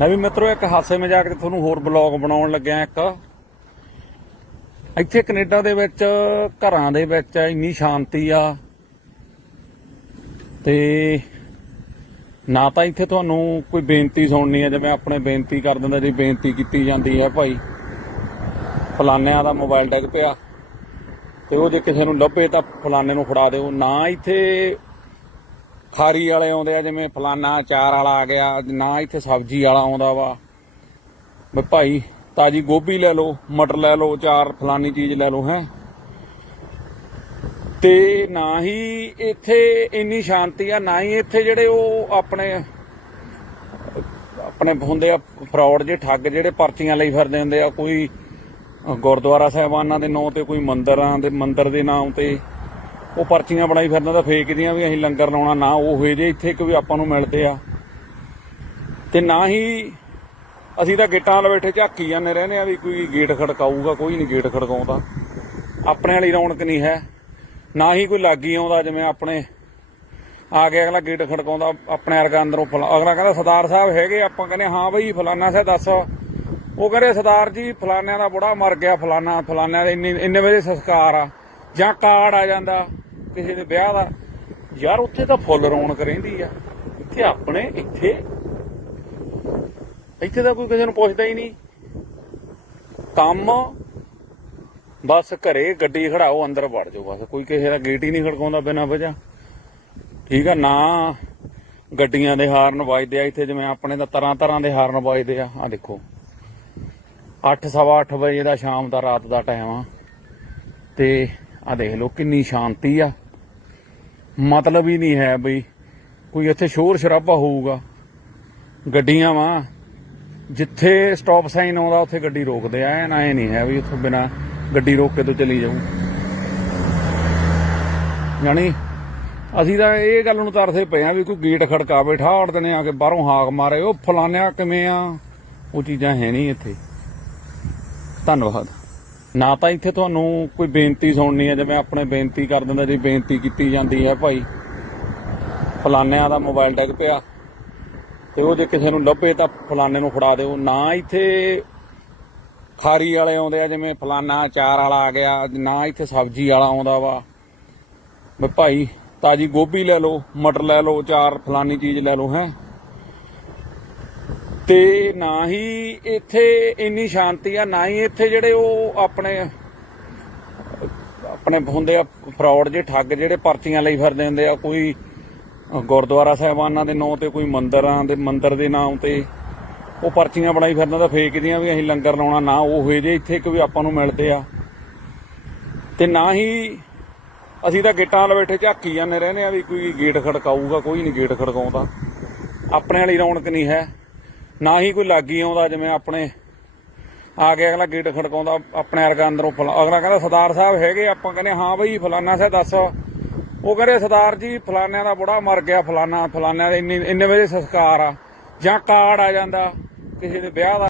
ਨਵੀਂ ਵੀ ਮਿੱਤਰੋ, ਇੱਕ ਹਾਸੇ ਮਜ਼ਾਕ ਤੇ ਤੁਹਾਨੂੰ ਹੋਰ ਬਲੌਗ ਬਣਾਉਣ ਲੱਗਿਆ ਇੱਕ। ਇੱਥੇ ਕੈਨੇਡਾ ਦੇ ਵਿੱਚ, ਘਰਾਂ ਦੇ ਵਿੱਚ ਇੰਨੀ ਸ਼ਾਂਤੀ ਆ। ਤੇ ਨਾ ਤਾਂ ਇੱਥੇ ਤੁਹਾਨੂੰ ਕੋਈ ਬੇਨਤੀ ਸੁਣਨੀ ਹੈ ਜਿਵੇਂ ਆਪਣੇ ਬੇਨਤੀ ਕਰ ਦਿੰਦਾ, ਜੀ ਬੇਨਤੀ ਕੀਤੀ ਜਾਂਦੀ ਹੈ ਭਾਈ। ਫਲਾਨਿਆਂ ਦਾ ਮੋਬਾਈਲ ਡਿੱਗ ਪਿਆ। ਤੇ ਉਹ ਜੇ ਕਿਸੇ ਨੂੰ ਲੱਭੇ ਤਾਂ ਫਲਾਨੇ ਨੂੰ ਫੜਾ ਦਿਓ। ਨਾ ਇੱਥੇ ਖਾਰੀ ਵਾਲੇ ਆਉਂਦੇ ਆ, ਜਿਵੇਂ ਫਲਾਨਾ ਚਾਰ ਵਾਲਾ ਆ ਗਿਆ, ਨਾ ਇੱਥੇ ਸਬਜ਼ੀ ਵਾਲਾ ਆਉਂਦਾ ਵਾ। ਵੀ ਭਾਈ ਤਾਜੀ ਗੋਭੀ ਲੈ ਲਓ, ਮਟਰ ਲੈ ਲਓ, ਚਾਰ ਫਲਾਨੀ ਚੀਜ਼ ਲੈ ਲਓ, ਹੈ। ਤੇ ਨਾ ਹੀ ਇੱਥੇ ਇੰਨੀ ਸ਼ਾਂਤੀ ਆ, ਨਾ ਹੀ ਇੱਥੇ ਜਿਹੜੇ ਉਹ ਆਪਣੇ ਆਪਣੇ ਹੁੰਦੇ ਆ ਫਰਾਡ ਜੇ ਠੱਗ ਜਿਹੜੇ ਪਰਚੀਆਂ ਲਈ ਫਿਰਦੇ ਹੁੰਦੇ ਆ, ਕੋਈ ਗੁਰਦੁਆਰਾ ਸਾਹਿਬਾਨਾਂ ਦੇ ਨਾਂ ਤੇ, ਕੋਈ ਮੰਦਰਾਂ ਦੇ, ਮੰਦਰ ਦੇ ਨਾਂ ਤੇ। ਉਹ ਪਰਚੀਆਂ ਬਣਾਈ ਫਿਰਦੇ ਤਾਂ ਫੇਕ ਦੀਆਂ ਵੀ ਅਸੀਂ ਲੰਗਰ ਲਾਉਣਾ, ਨਾ ਉਹ ਹੋਏ ਜੇ ਇੱਥੇ ਇੱਕ ਵੀ ਆਪਾਂ ਨੂੰ ਮਿਲਦੇ ਆ। ਤੇ ਨਾ ਹੀ ਅਸੀਂ ਤਾਂ ਗੇਟਾਂ 'ਲ ਬੈਠੇ ਝਾਕੀ ਜਾਂਦੇ ਰਹਿੰਦੇ ਆ ਵੀ ਕੋਈ ਗੇਟ ਖੜਕਾਊਗਾ, ਕੋਈ ਨਹੀਂ ਗੇਟ ਖੜਕਾਉਂਦਾ। ਆਪਣੇ ਵਾਲੀ ਰੌਣਕ ਨਹੀਂ ਹੈ। ਨਾ ਹੀ ਕੋਈ ਲਾਗੀ ਆਉਂਦਾ ਜਿਵੇਂ ਆਪਣੇ। ਆ ਕੇ ਅਗਲਾ ਗੇਟ ਖੜਕਾਉਂਦਾ, ਆਪਣੇ ਵਰਗਾ ਅੰਦਰੋਂ ਫਲਾ- ਅਗਲਾ ਕਹਿੰਦਾ ਸਰਦਾਰ ਸਾਹਿਬ ਹੈਗੇ, ਆਪਾਂ ਕਹਿੰਦੇ ਹਾਂ ਬਈ, ਫਲਾਨਾ ਸਾਹਿਬ ਦੱਸ। ਉਹ ਕਹਿੰਦੇ ਸਰਦਾਰ ਜੀ, ਫਲਾਨਿਆਂ ਦਾ ਬੁੜਾ ਮਰ ਗਿਆ, ਫਲਾਨਾ, ਫਲਾਨਿਆਂ ਦੇ ਇੰਨੇ ਇੰਨੇ ਵਜੇ ਸੰਸਕਾਰ ਆ। ਜਾਂ ਕਾਰਡ ਆ ਜਾਂਦਾ। ਕਿਸੇ ਦੇ ਵਿਆਹ ਦਾ। ਯਾਰ, ਉੱਥੇ ਤਾਂ ਫੁੱਲ ਰੌਣਕ ਰਹਿੰਦੀ ਆ। ਇੱਥੇ ਆਪਣੇ, ਇੱਥੇ। ਇੱਥੇ ਤਾਂ ਕੋਈ ਕਿਸੇ ਨੂੰ ਪੁੱਛਦਾ ਹੀ ਨਹੀਂ। ਕੰਮ, ਬਸ ਘਰੇ ਗੱਡੀ ਖੜਾਓ, ਅੰਦਰ ਵੜ ਜਾਓ ਬਸ। ਕੋਈ ਕਿਸੇ ਦਾ ਗੇਟ ਹੀ ਨਹੀਂ ਖੜਕਾਉਂਦਾ ਬਿਨਾਂ ਵਜ੍ਹਾ। ਠੀਕ ਆ, ਨਾ ਗੱਡੀਆਂ ਦੇ ਹਾਰਨ ਵੱਜਦੇ ਆ। ਇੱਥੇ ਜਿਵੇਂ ਆਪਣੇ ਤਾਂ ਤਰ੍ਹਾਂ ਤਰ੍ਹਾਂ ਦੇ ਹਾਰਨ ਵੱਜਦੇ ਆ। ਆ ਦੇਖੋ। 8 ਸਵਾ 8 ਵਜੇ ਦਾ ਸ਼ਾਮ ਦਾ ਰਾਤ ਦਾ ਟਾਈਮ ਆ। ਤੇ ਆ ਦੇਖ ਲਓ, ਕਿੰਨੀ ਸ਼ਾਂਤੀ ਆ। ਮਤਲਬ ਹੀ ਨਹੀਂ ਹੈ ਬਈ। ਕੋਈ ਇੱਥੇ ਸ਼ੋਰ ਸ਼ਰਾਬਾ ਹੋਊਗਾ। ਗੱਡੀਆਂ ਵਾ। ਜਿੱਥੇ ਸਟਾਪ ਸਾਈਨ ਆਉਂਦਾ, ਉੱਥੇ ਗੱਡੀ ਰੋਕਦੇ ਆ। ਐ ਨਾ ਐ ਨਹੀਂ ਹੈ ਵੀ ਉੱਥੋਂ ਬਿਨਾ ਗੱਡੀ ਰੋਕ ਕੇ ਤੋਂ ਚਲੀ ਜਾਊ। ਯਾਨੀ ਅਸੀਂ ਤਾਂ ਇਹ ਗੱਲ ਨੂੰ ਤਰਸੇ ਪਏ ਆ ਵੀ ਕੋਈ ਗੇਟ ਖੜਕਾਵੇ ਠਾੜ ਦਨੇ ਆ ਕੇ ਬਾਹਰੋਂ ਹਾਕ ਮਾਰੇ, ਉਹ ਫਲਾਨਿਆ ਕਿਵੇਂ ਆ? ਉਹ ਚੀਜ਼ਾਂ ਹੈ ਨਹੀਂ ਇੱਥੇ। ਧੰਨਵਾਦ। ਨਾ ਤਾਂ ਇੱਥੇ ਤੁਹਾਨੂੰ ਕੋਈ ਬੇਨਤੀ ਸੁਣਨੀ ਹੈ, ਜਿਵੇਂ ਆਪਣੇ ਬੇਨਤੀ ਕਰ ਦਿੰਦਾ ਜੀ, ਬੇਨਤੀ ਕੀਤੀ ਜਾਂਦੀ ਹੈ ਭਾਈ। ਫਲਾਨਿਆਂ ਦਾ ਮੋਬਾਈਲ ਡੱਗ ਪਿਆ। ਤੇ ਉਹ ਜੇ ਕਿਸੇ ਨੂੰ ਲੱਭੇ ਤਾਂ ਫਲਾਨੇ ਨੂੰ ਫੜਾ ਦਿਓ। ਨਾ ਇੱਥੇ ਖਾਰੀ ਵਾਲੇ ਆਉਂਦੇ ਆ, ਜਿਵੇਂ ਫਲਾਨਾ ਚਾਰ ਵਾਲਾ ਆ ਗਿਆ, ਨਾ ਇੱਥੇ ਸਬਜ਼ੀ ਵਾਲਾ ਆਉਂਦਾ ਵਾ। ਵੀ ਭਾਈ ਤਾਜੀ ਗੋਭੀ ਲੈ ਲਓ, ਮਟਰ ਲੈ ਲਓ, ਚਾਰ ਫਲਾਨੀ ਚੀਜ਼ ਲੈ ਲਓ, ਹੈ। ਤੇ ਨਾ ਹੀ ਇੱਥੇ ਇੰਨੀ ਸ਼ਾਂਤੀ ਆ, ਨਾ ਹੀ ਇੱਥੇ ਜਿਹੜੇ ਉਹ ਆਪਣੇ ਆਪਣੇ ਹੁੰਦੇ ਆ ਫਰਾਡ ਜੇ ਠੱਗ ਜਿਹੜੇ ਪਰਚੀਆਂ ਲਈ ਫਿਰਦੇ ਹੁੰਦੇ ਆ, ਕੋਈ ਗੁਰਦੁਆਰਾ ਸਾਹਿਬਾਨਾਂ ਦੇ ਨਾਂ ਤੇ, ਕੋਈ ਮੰਦਰਾਂ ਦੇ, ਮੰਦਰ ਦੇ ਨਾਂ ਤੇ ਉਹ ਪਰਚੀਆਂ ਬਣਾਈ ਫਿਰਦਾ ਤਾਂ ਫੇਕ ਦੀਆਂ ਵੀ ਅਸੀਂ ਲੰਗਰ ਲਾਉਣਾ, ਨਾ ਉਹ ਹੋਏ ਜੇ ਇੱਥੇ ਕੋਈ ਆਪਾਂ ਨੂੰ ਮਿਲਦੇ ਆ। ਤੇ ਨਾ ਹੀ ਅਸੀਂ ਤਾਂ ਗੇਟਾਂ 'ਲ ਬੈਠੇ ਝਾਕੀ ਜਾਂਦੇ ਰਹਿੰਦੇ ਆ ਵੀ ਕੋਈ ਗੇਟ ਖੜਕਾਊਗਾ, ਕੋਈ ਨਹੀਂ ਗੇਟ ਖੜਕਾਉਂਦਾ। ਆਪਣੇ ਵਾਲੀ ਰੌਣਕ ਨਹੀਂ ਹੈ। ਨਾ ਹੀ ਕੋਈ ਲਾਗੀ ਆਉਂਦਾ ਜਿਵੇਂ ਆਪਣੇ, ਆ ਕੇ ਅਗਲਾ ਗੇਟ ਖੜਕਾਉਂਦਾ ਆਪਣੇ ਵਰਗਾ ਅੰਦਰੋਂ ਫਲਾ- ਅਗਲਾ ਕਹਿੰਦਾ ਸਰਦਾਰ ਸਾਹਿਬ ਹੈਗੇ, ਆਪਾਂ ਕਹਿੰਦੇ ਹਾਂ ਬਈ ਫਲਾਨਾ ਸਾਹਿਬ ਦੱਸ। ਉਹ ਕਹਿੰਦੇ ਸਰਦਾਰ ਜੀ ਫਲਾਨਿਆਂ ਦਾ ਬੁੜਾ ਮਰ ਗਿਆ, ਫਲਾਨਾ, ਫਲਾਨਿਆਂ ਦੇ ਇੰਨੇ ਇੰਨੇ ਵਜੇ ਸੰਸਕਾਰ ਆ, ਜਾਂ ਕਾਰਡ ਆ ਜਾਂਦਾ, ਕਿਸੇ ਦੇ ਵਿਆਹ ਦਾ